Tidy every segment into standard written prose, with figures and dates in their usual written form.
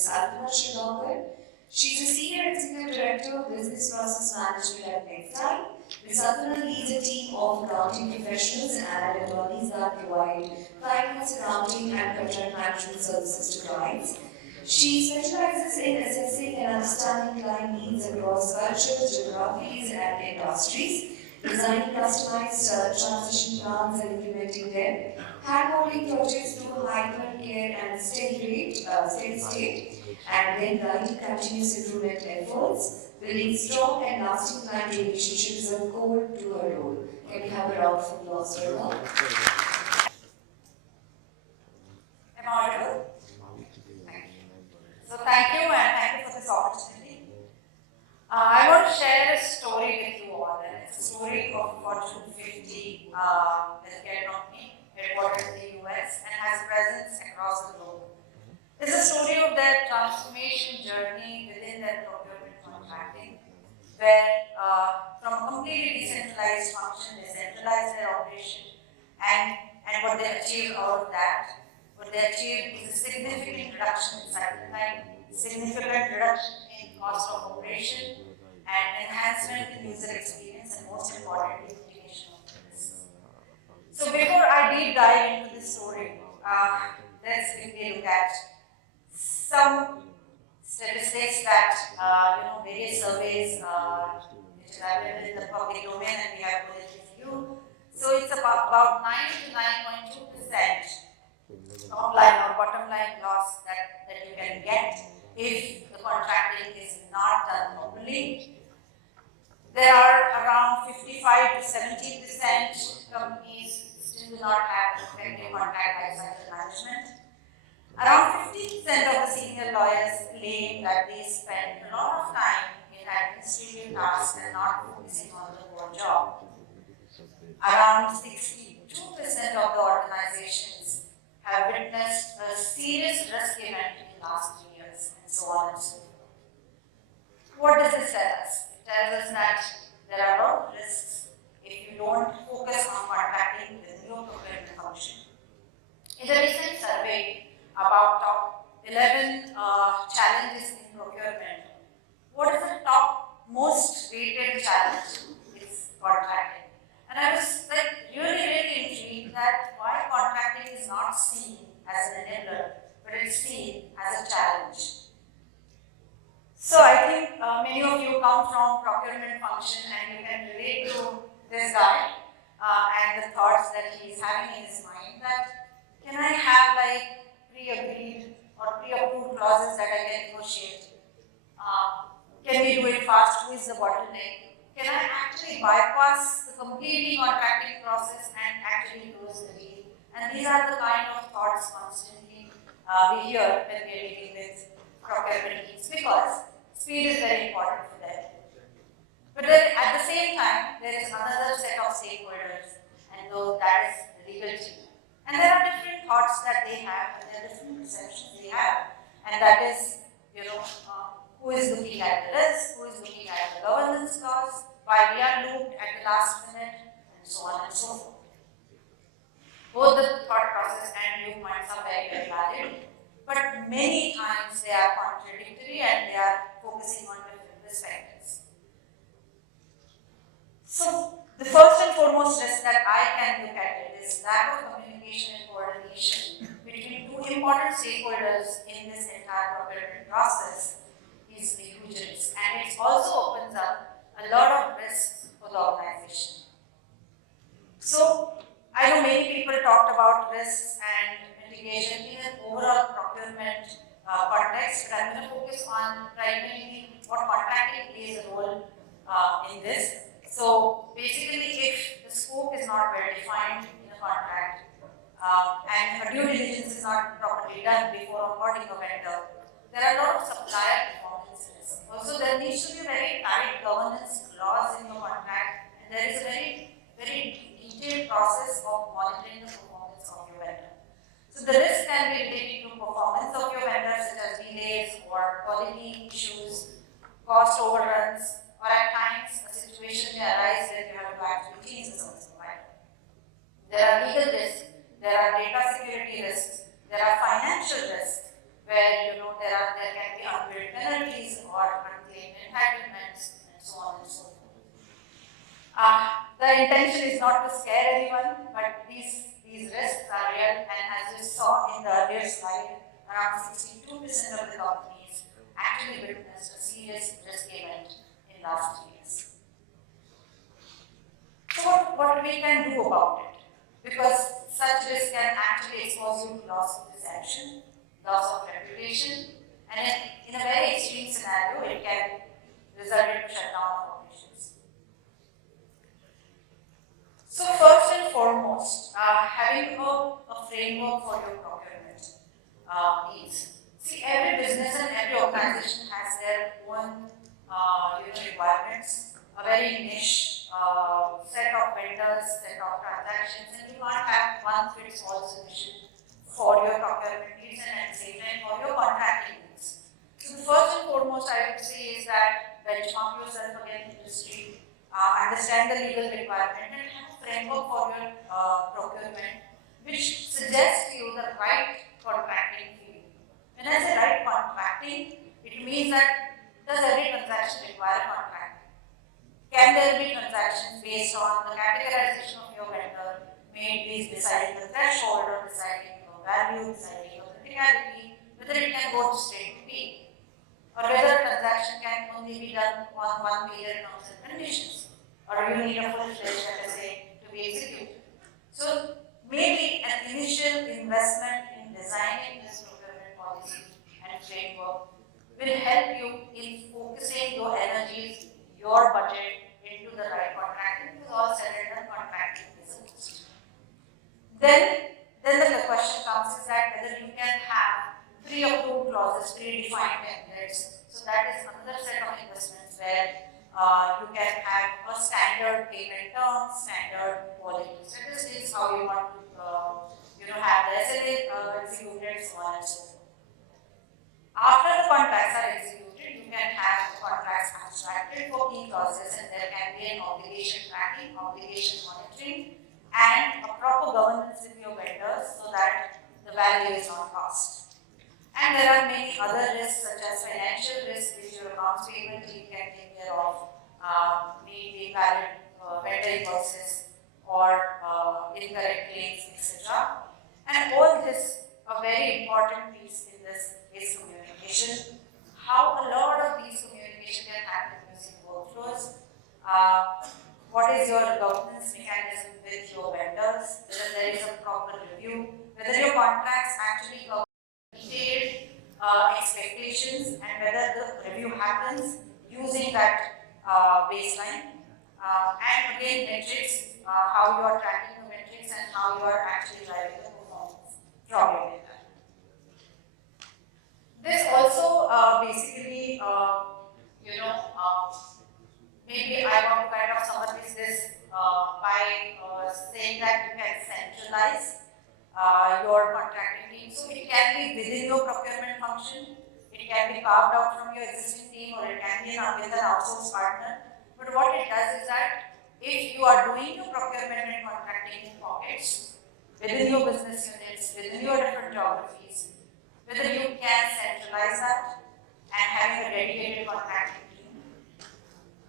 Ms. Alpana Shirgaonkar. She is a Senior Executive Director of Business Process Management at Nexdigm. Ms. Alpana leads a team of accounting professionals and attorneys that provide finance, accounting, and contract management services to clients. She specializes in assessing and understanding client needs across cultures, geographies, and industries, designing customized transition plans and implementing them, handholding projects through hyper-care and steady state, and then guiding continuous improvement efforts. Building strong and lasting client relationships is a core to her role. Can we have a round of applause for her? Am I audible? So thank you, and thank you for this opportunity. I want to share a story with you all, and it's a story of Fortune 50 healthcare company headquartered in the US and has presence across the globe. It's a story of their transformation journey within their procurement contracting, where from a completely decentralized function, they centralized their operation, and what they achieved out of that. What they achieved is a significant reduction in cycle time, significant reduction in cost of operation, and enhancement in user experience, and most importantly, mitigation of risk. So before I deep dive into this story, let's quickly look at some statistics that various surveys which are available in the public domain, and we have put it with you. So it's about 9 to 9.2% top line or bottom line loss that you can get if the contracting is not done properly. There are around 55 to 70% companies still do not have effective contract lifecycle management. Around 50% of the senior lawyers claim that they spend a lot of time in administrative tasks and not focusing on the core job. Around 62% of the organizations have witnessed a serious risk event in the last 3 years, and so on and so forth. What does this tell us? It tells us that there are a lot of risks if you don't focus on contracting with your procurement function. In the recent survey about top 11 challenges in procurement, what is the top most rated challenge is contracting. And I was really intrigued that why contracting is not seen as an enabler, but it's seen as a challenge. So I think many of you come from procurement function and you can relate to this guy and the thoughts that he is having in his mind that can I have pre-agreed or pre-approved clauses that I can negotiate? Can we do it fast? Who is the bottleneck? Can I actually bypass the completely contracting process and actually close the deal? And these are the kind of thoughts constantly we hear when we are dealing with procurement needs, because speed is very important for them. But then at the same time, there is another set of stakeholders, and that is the legal team. And there are different thoughts that they have, and there are different perceptions they have, and that is, who is looking at the risk, who is looking at the governance clause, why we are looped at the last minute, and so on and so forth. Both the thought process and viewpoints are very valid, but many times they are contradictory and they are focusing on different perspectives. So the first and foremost risk that I can look at it is lack of communication and coordination between two important stakeholders in this entire procurement process is a huge risk, and it also opens up a lot of risks for the organization. So I know many people talked about risks and mitigation in an overall procurement context, but I'm going to focus on primarily what contracting plays a role in this. So basically, if the scope is not well defined in a contract and a due diligence is not properly done before onboarding a vendor, there are a lot of supplier performance risks. Also, there needs to be very tight governance clause in your contract, and there is a very detailed process of monitoring the performance of your vendor. So the risk can be related to performance of your vendor, such as delays or quality issues, cost overruns, or at times a situation may arise where you have to actually change the service provider. There are legal risks, there are data security risks, there are financial risks, where there intention is not to scare anyone, but these risks are real, and as you saw in the earlier slide, around 62% of the companies actually witnessed a serious risk event in last 3 years. So what we can do about it? Because such risk can actually expose you to loss of perception, loss of reputation, and in a very extreme scenario, it can result in shutdown of operations. So first and foremost, having a framework for your procurement needs. See, every business and every organization has their own requirements, a very niche set of vendors, set of transactions, and you can't have one fits all solution for your procurement needs and at the same time for your contracting needs. So the first and foremost I would say is that benchmark yourself against industry, understand the legal requirement, and have a framework for your procurement which suggests you the right contracting field. When I say right contracting, it means that does every transaction require contracting? Can there be transactions based on the categorization of your vendor, maybe deciding the threshold or deciding the value, deciding the criticality, whether it can go straight to B, or whether a transaction can only be done on one period terms and conditions, or you need a full-fledged FSA to be executed. So maybe an initial investment in designing this procurement policy and framework will help you in focusing your energies, your budget into the right contracting, because all said and done, contracting is a must. Then the question comes is that whether you can have pre-approved clauses, predefined templates. So that is another set of investments where you can have a standard payment term, standard quality statistics, how you want to have the SLA executed, so on and so forth. After the contracts are executed, you can have the contracts abstracted for key clauses, and there can be an obligation tracking, obligation monitoring, and a proper governance with your vendors so that the value is not lost. And there are many other risks such as financial risks which your accounts payable team can take care of, be invalid vendor invoices or incorrect claims, etc. And all this, a very important piece in this is communication. How a lot of these communication can happen using workflows. What is your governance mechanism with your vendors? Whether there is a proper review, whether your contracts actually cover detailed expectations, and whether the review happens using that baseline. And again, metrics, how you are tracking the metrics and how you are actually driving the performance from your data. This also basically, maybe I want to kind of summarize this by saying that you can centralize your contracting team. So it can be within your procurement function, it can be carved out from your existing team, or it can be with an outsourced partner. But what it does is that if you are doing your procurement and contracting in pockets, within your business units, within your different geographies, whether you can centralize that and having a dedicated contracting team.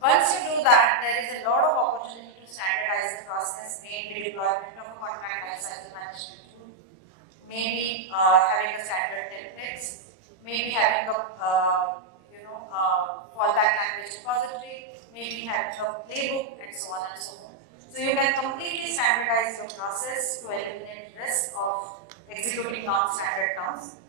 Once you do that, there is a lot of opportunity to standardize the process, maybe deployment of a contract lifecycle management tool, maybe having a standard templates, maybe having a fallback language repository, maybe having a playbook, and so on and so forth. So you can completely standardize your process to eliminate risk of executing non-standard terms.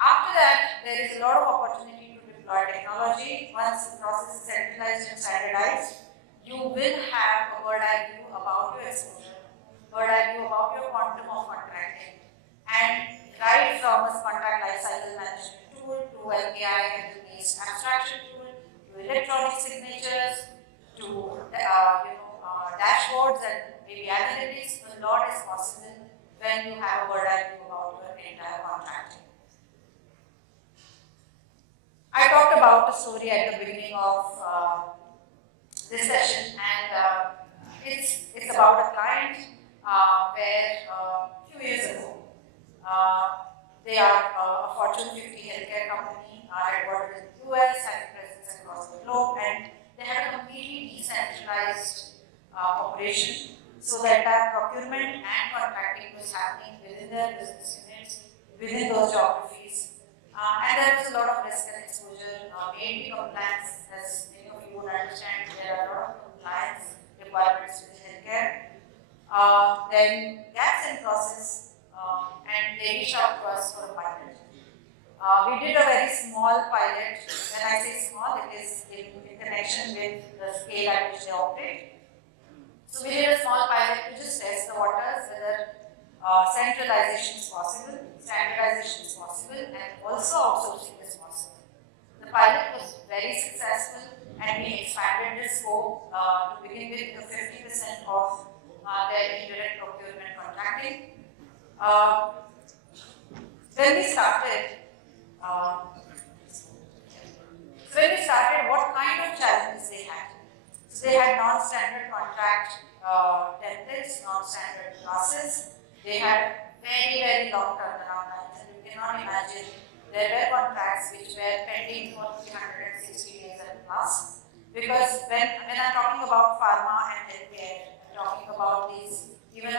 After that, there is a lot of opportunity to deploy technology. Once the process is centralized and standardized, you will have a bird's-eye view about your exposure, bird's-eye view about your quantum of contracting, and right from a contract lifecycle management tool to API-based abstraction tool to electronic signatures to dashboards and maybe analytics. A lot is possible when you have a bird's-eye view about your entire contracting. I talked about a story at the beginning of this session, and it's about a client where a few years ago they are a Fortune 50 healthcare company headquartered in the US, having presence across the globe, and they had a completely decentralized operation GMP compliance, as many of you would understand, there are a lot of compliance requirements with healthcare. Then gaps in process, and they reached out to us for a pilot. We did a very small pilot. When I say small, it is in connection with the scale at which they operate. So we did a small pilot to just test the waters, whether centralization is possible, standardization is possible, and also outsourcing is possible. The pilot was very successful, and we expanded the scope to begin with to 50% of their indirect procurement contracting. When we started, what kind of challenges they had? So they had non-standard contract templates, non-standard classes. They had very, very long turnaround times, and you cannot imagine there were contracts which were pending for 360 days and plus. Because when I'm talking about pharma and healthcare, I'm talking about these even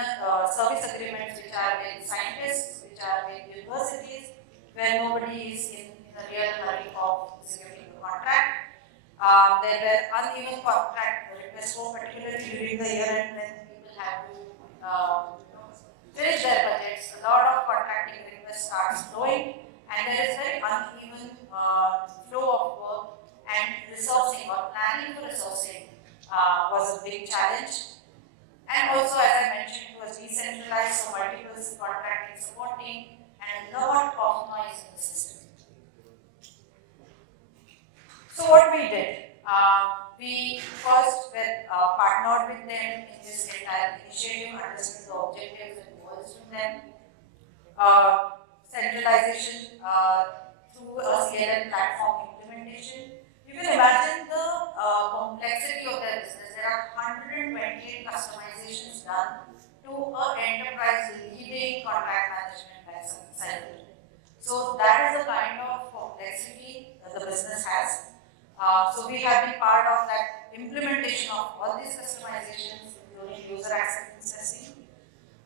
service agreements which are with scientists, which are with universities, where nobody is in a real hurry of executing the contract. There were uneven contract requests, particularly during the year end when people have to finish their budgets. A lot of contracting requests starts flowing, and there is very uneven flow of work, and resourcing or planning for resourcing was a big challenge. And also, as I mentioned, it was decentralized, so multiple contracting supporting, and a lot of noise in the system. So what we did, we first partnered with them in this entire initiative, understood the objectives and goals from them. Centralization through a CRM platform implementation. You can imagine the complexity of their business. There are 128 customizations done to an enterprise leading contract management by Silver. So that is the kind of complexity that the business has. So we have been part of that implementation of all these customizations, including user acceptance testing.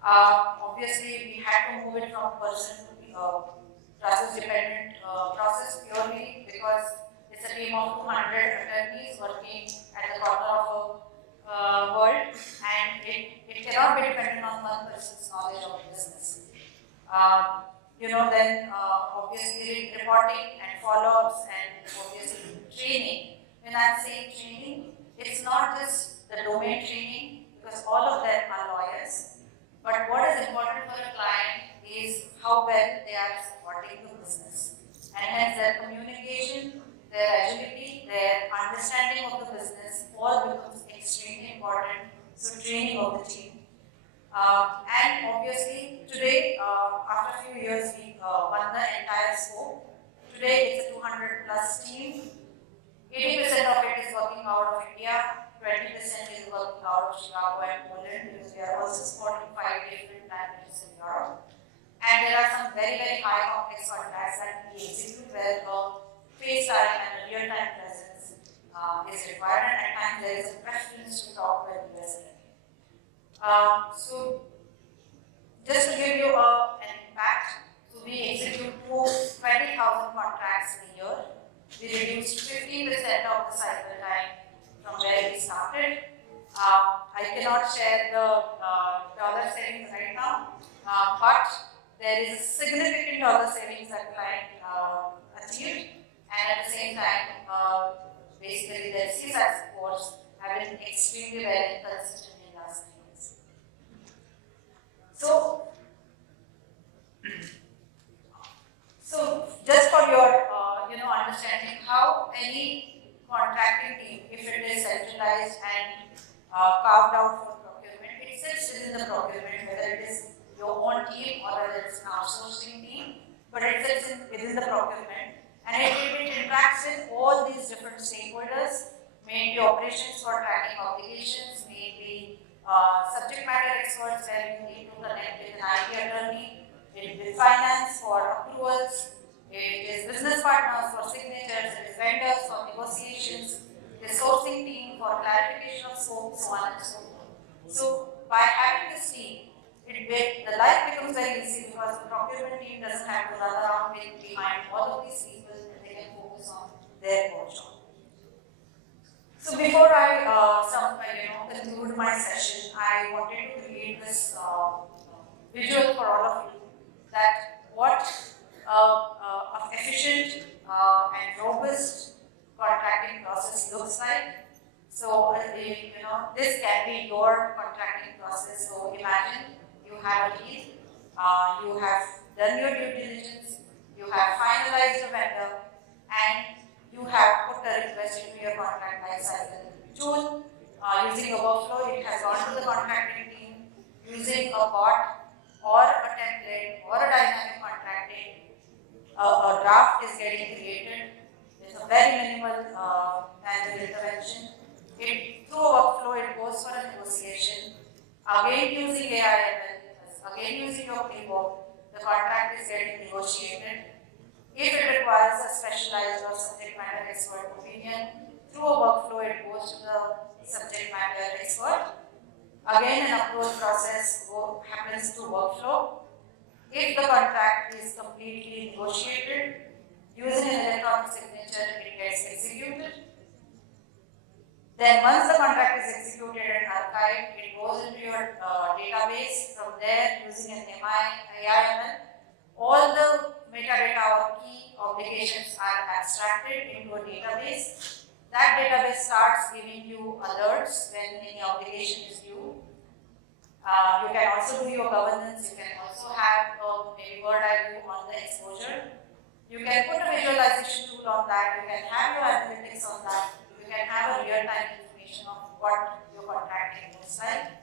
Obviously, we had to move it from person to process-dependent process purely because it's a team of 200 attorneys working at the corner of a world, and it cannot be dependent on one person's knowledge of the business. Then obviously reporting and follow-ups and obviously training. When I'm saying training, it's not just the domain training because all of them are lawyers. But what is important for a client is how well they are supporting the business. And hence their communication, their agility, their understanding of the business all becomes extremely important. So training of the team. And obviously today, after a few years, we won the entire scope. Today it's a 200 plus team. 80% of it is working out of India, 20% is working out of Chicago and Poland, because we are also supporting 5 different languages in Europe. And there are some very, very high complex contracts that we execute where FaceTime and a real-time presence is required, and at times there is a preference to talk with US. So just to give you an impact, so we execute 20,000 contracts a year. We reduced 50% of the cycle time from where we started. I cannot share the dollar savings right now, but there is a significant dollar savings that client achieved, and at the same time, basically their CSAT scores have been extremely well and consistent in last years. So just for your understanding how any contracting team, if it is centralized and carved out for procurement, it sits within the procurement, whether it is your own team or whether it's an outsourcing team, but it sits within the procurement, and it interacts with all these different stakeholders, maybe operations for tracking obligations, maybe subject matter experts where you need to connect with an IT attorney, with finance for approvals, it is business partners for signatures, it is vendors for negotiations, it is sourcing team for clarification of scope, so on and so forth. So by having this team, the life becomes very easy because the procurement team doesn't have to run around behind all of these people, and they can focus on their core job. into my session, I wanted to create this visual for all of you that what an efficient and robust contracting process looks like. So, this can be your contracting process. So, imagine you have a deal, you have done your due diligence, you have finalized a vendor, and you have put a request into your contract lifecycle tool. Using a workflow, it has gone to the contracting team. Using a bot or a template or a dynamic contracting, a draft is getting created. It's a very minimal manual intervention. Through a workflow, it goes for a negotiation. Again, using AI/ML, again using your playbook, the contract is getting negotiated. If it requires a specialized or subject matter expert opinion, through a workflow, it goes to the subject matter expert. Again, an approval process happens through workflow. If the contract is completely negotiated, using an electronic signature, it gets executed. Then once the contract is executed and archived, it goes into your database. From there, using an AI/ML, all the metadata or key obligations are abstracted into a database. That database starts giving you alerts when any obligation is due. You can also do your governance. You can also have maybe bird's-eye view on the exposure. You can put a visualization tool on that. You can have your analytics on that. You can have a real-time information of what your contracting looks like.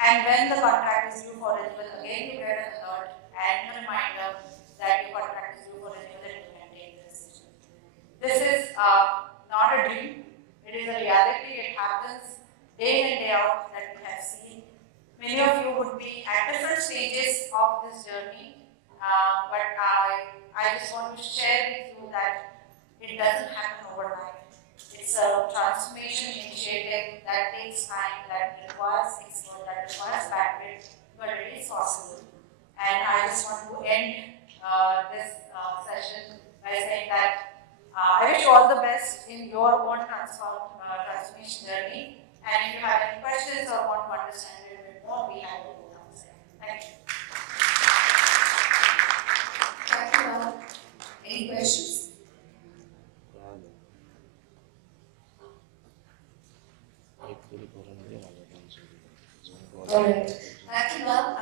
And when the contract is due for renewal, again you get an alert and a reminder that your contract is due for renewal and you can take the decision. This is not a dream. It is a reality. It happens day in and day out that we have seen. Many of you would be at different stages of this journey, but I just want to share with you that it doesn't happen overnight. It's a transformation initiative that takes time, that requires expert, that requires bandwidth, but it is possible. And I just want to end this session by saying that I wish you all the best in your own transformation journey. And if you have any questions or want to understand it a bit more, we have to go downstairs. Thank you. Thank you, ma'am. Any questions? All right. Thank you, ma'am.